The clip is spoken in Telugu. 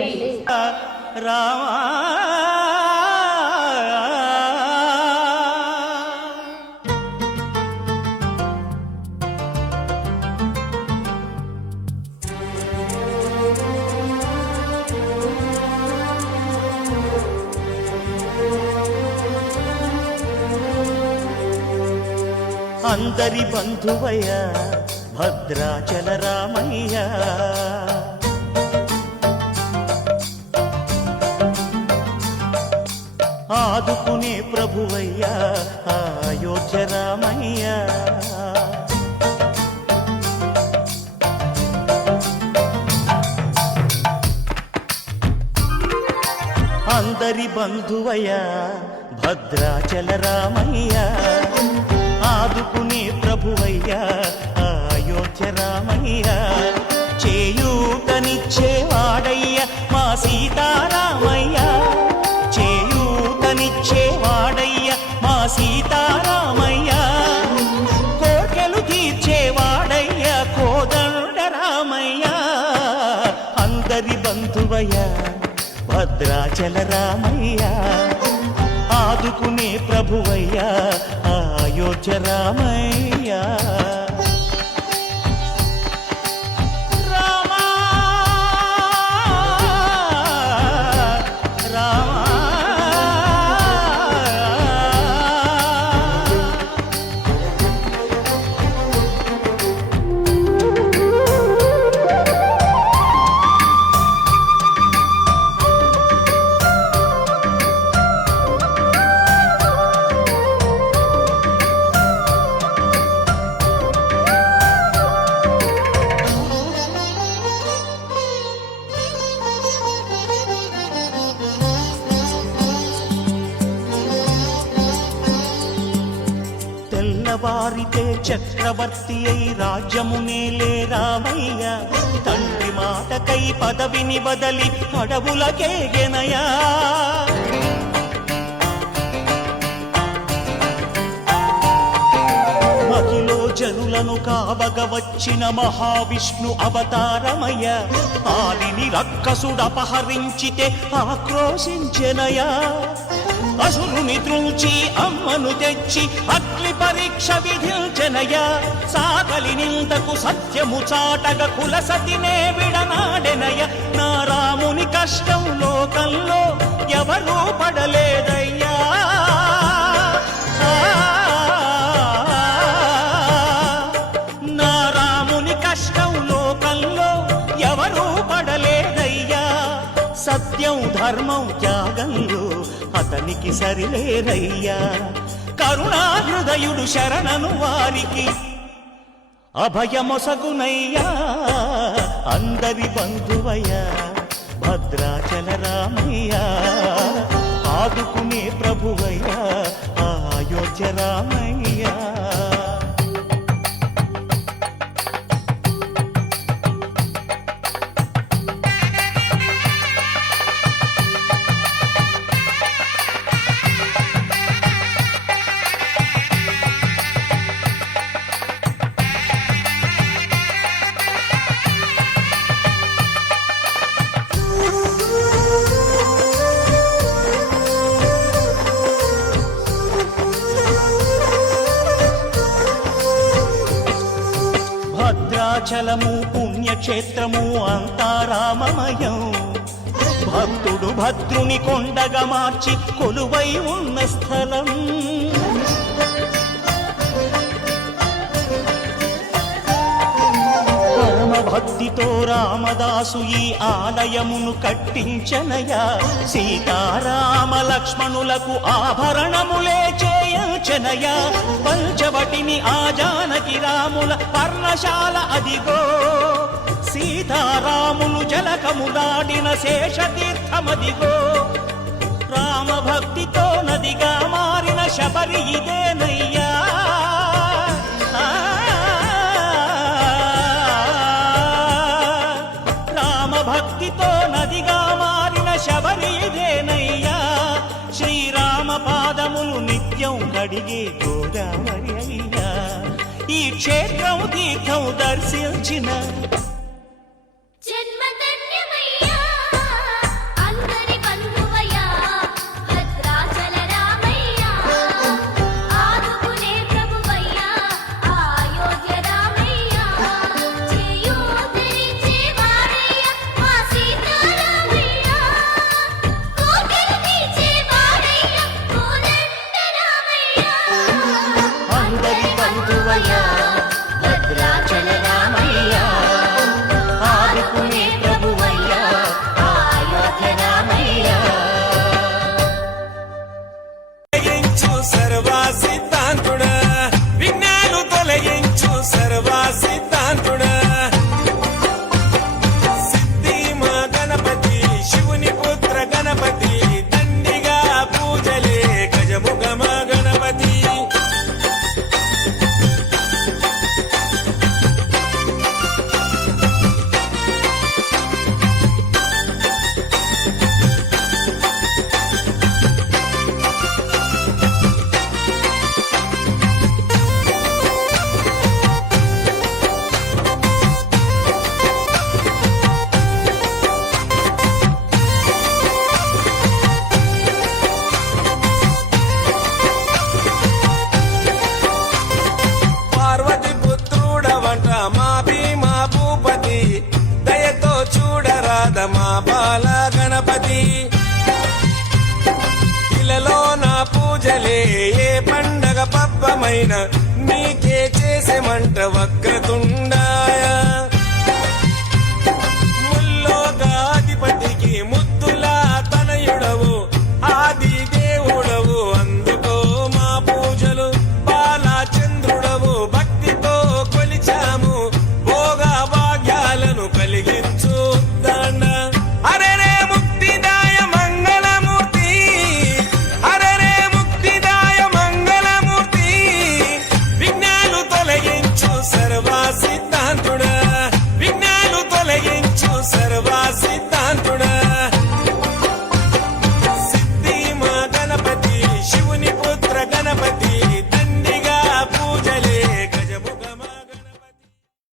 రండి. రామా అందరి బంధువయ్య భద్రాచల రామయ్య, ఆదుకునే ప్రభువయ్య అయోధ్య రామయ్య. అందరి బంధువయ్య భద్రాచల రామయ్య, ఆదుకునే ప్రభువయ్య అయోధ్య రామయ్య. చేయూతనిచ్చేవాడయ్య మా సీతారామయ్య, చేయూతనిచ్చేవాడయ్య మా సీతారామయ్య. కోర్కెలు తీర్చేవాడయ్య కోదండ రామయ్య. అందరి బంధువయ్య భద్రాచల రామయ్య, ఆదుకునే ప్రభువయ్య అయోధ్య రామయ్య. తెల్లవారితే చక్రవర్తి అయి రాజ్యమునేలే రామయ్య, తండ్రి మాటకై పదవిని బదలి అడవులకేగెనయా. మహిలో జనులను కావగ వచ్చిన మహావిష్ణు అవతారమయ్య, ఆలిని రక్కసుడపహరించితే ఆక్రోశించెనయా. అసురుని త్రుంచి అమ్మను తెచ్చి అగ్ని పరీక్ష విధించెనయా. సాగలి నిందకు సత్యము చాటగ కుల సతినే విడనాడెనయ. నా రాముని కష్టం లోకంలో ఎవరూ పడలేదయ్యా. నా రాముని కష్టం లోకంలో ఎవరూ పడలేదయ్యా. సత్యం ధర్మం త్యాగంలో అతనికి సరిలేరయ్యా. కరుణా హృదయుడు శరణను వారికి అభయమొసగునయ్యా. అందరి బంధువయ్య భద్రాచల రామయ్య, ఆదుకునే ప్రభువయ్య అయోధ్య రామయ్య. భద్రాచలము పుణ్యక్షేత్రము అంతా రామమయం. భక్తుడు భద్రుని కొండగా మార్చి కొలువై ఉన్న స్థలం. పరమ భక్తితో రామదాసు ఈ ఆలయమును కట్టించనయా. సీతారామ లక్ష్మణులకు ఆభరణములే చేయచనయా. పంచవటిని ఆ జానకి రాముల పర్ణశాల అదిగో. సీతారాములు జలకములాడిన శేషతీర్థమదిగో. రామభక్తితో నదిగా మారిన శబరి ఇదేనయ్యా. రామభక్తితో నదిగా మారిన శబరి ఇదేనయ్యా. శ్రీరామ పాదములు నిత్యం కడిగే గోదావరి అయ్యా. ఈ క్షేత్రం తీర్థం దర్శించిన జన్మధన్యమయ్యా. మా బాల గణపతి ఇలలో నా పూజలే ఏ పండగ పబ్బమైన నీకే చేసేమంట వక్రతుండ